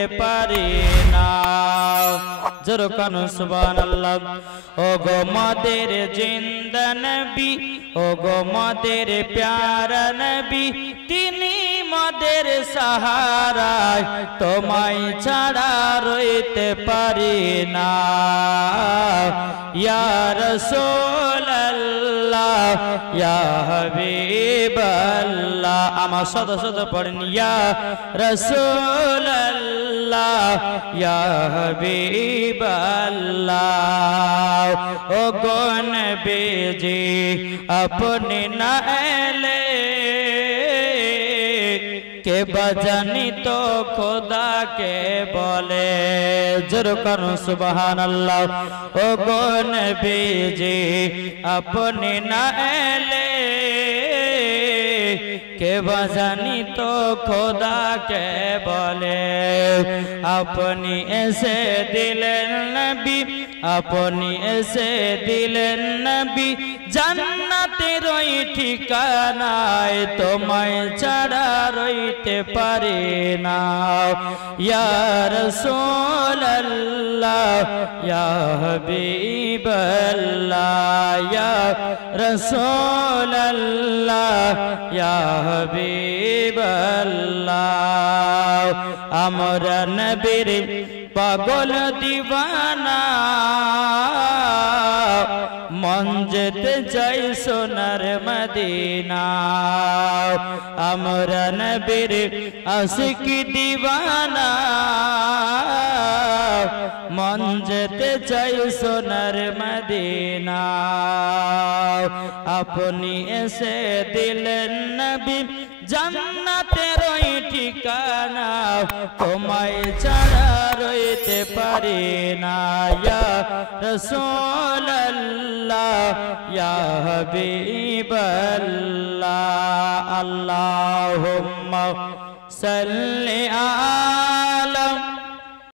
রইতে পারি না জোর কানু সুবহানাল্লাহ ও গো মদের জিন্দা নবী ও গো মদের প্যারা নবী তিনি মদের সাহারায় তোমায় ছাড়া রইতে পারি না ইয়া রাসূলুল্লাহ ইয়া হাবিবাল্লাহ আমার শত শত পড়েন ইয়া রাসূলুল্লাহ ইয়া হাবিবাল্লাহ ও গো নবীজি আপনি না এলে কে বাজানি তো খোদা কে বলে জোর করুন সুবহানাল্লাহ ও গো নবীজি আপনি না এলে কে বাজানি তো খোদা কে বলে আপনি এসে দিলেন নবী আপনি এসে দিলেন নবী জান্নাতের ওই ঠিকানায় তোমায় ছাড়া রইতে পারি না ইয়া রাসূলুল্লাহ ইয়া হাবিবাল্লাহ ইয়া রাসূলুল্লাহ ইয়া হাবিবাল্লাহ আমরা নবীর পাগল দিওয়ানা মন যেতে চাই সোনার মদিনা আমরা নবীর আশিক দিওয়ানা মন যেতে চাই সোনার মদিনা আপনি এসে দিলেন নবী জান্নাতের ওই ঠিকানা তোমায় ছাড়া রইতে পারি না ইয়া রাসূলুল্লাহ ইয়া হাবিবাল্লাহ আল্লাহুম্মা সাল্লি আলা